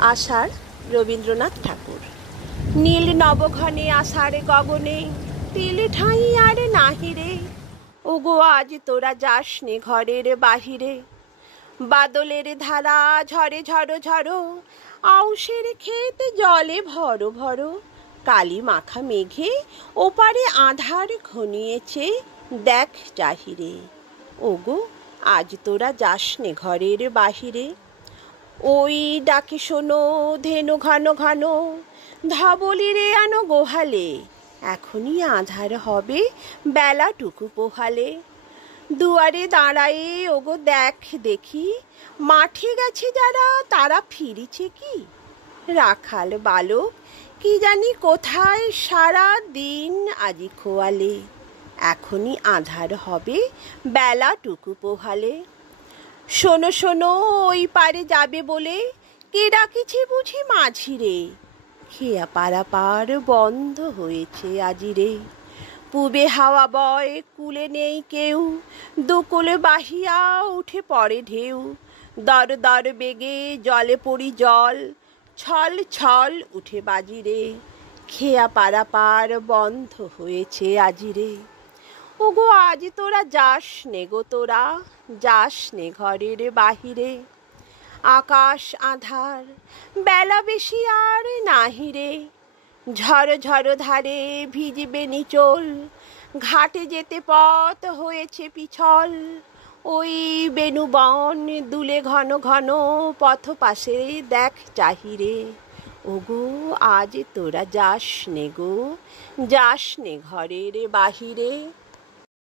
আষাঢ়, রবীন্দ্রনাথ ঠাকুর। নীল নবঘনে আষাঢ়ে গগনে, তিল ঠাঁই আর নাহিরে। ওগো আজ তোরা যাস নে ঘরের বাহিরে। বাদলের ধারা ঝরে ঝড়ো ঝড়ো, আউশের ক্ষেত জলে ভরো ভরো। কালি মাখা মেঘে ওপারে আঁধার ঘনিয়েছে, দেখ চাহিরে। ওগো আজ তোরা যাস নে ঘরের বাহিরে। ওই ডাকে শোনো ধেনু ঘন ঘন, ধবলিরে আনো গোহালে। এখনই আঁধার হবে বেলাটুকু পোহালে। দুয়ারে দাঁড়ায়ে ওগো দেখ দেখি, মাঠে গেছে যারা তারা ফিরিছে কি। রাখাল বালক কি জানি কোথায় সারা দিন আজি খোয়ালে। এখনই আঁধার হবে বেলাটুকু পোহালে। শোনো শোনো ওই পারে যাবে বলে, কে ডাকিছে বুঝি মাঝিরে। খেয়া পারাপার বন্ধ হয়েছে আজিরে। পূবে হাওয়া বয় কুলে নেই কেউ, দুকুলে বাহিয়া উঠে পড়ে ঢেউ। দর দর বেগে জলে পড়ি জল, ছল ছল উঠে বাজিরে। খেয়া পারাপার বন্ধ হয়েছে আজিরে। ওগো আজ তোরা যাস নে গো তোরা, যাস নে ঘরের বাহিরে। আকাশ আঁধার, বেলা বেশি আর নাহিরে। ঝড় ঝড় ধারে ভিজবে নিচল, ঘাটে যেতে পথ হয়েছে পিছল। ওই বেণুবন দুলে ঘন ঘন, পথ পাশে দেখ চাহিরে। ওগো আজ তোরা যাস নে গো, যাস নে ঘরের বাহিরে।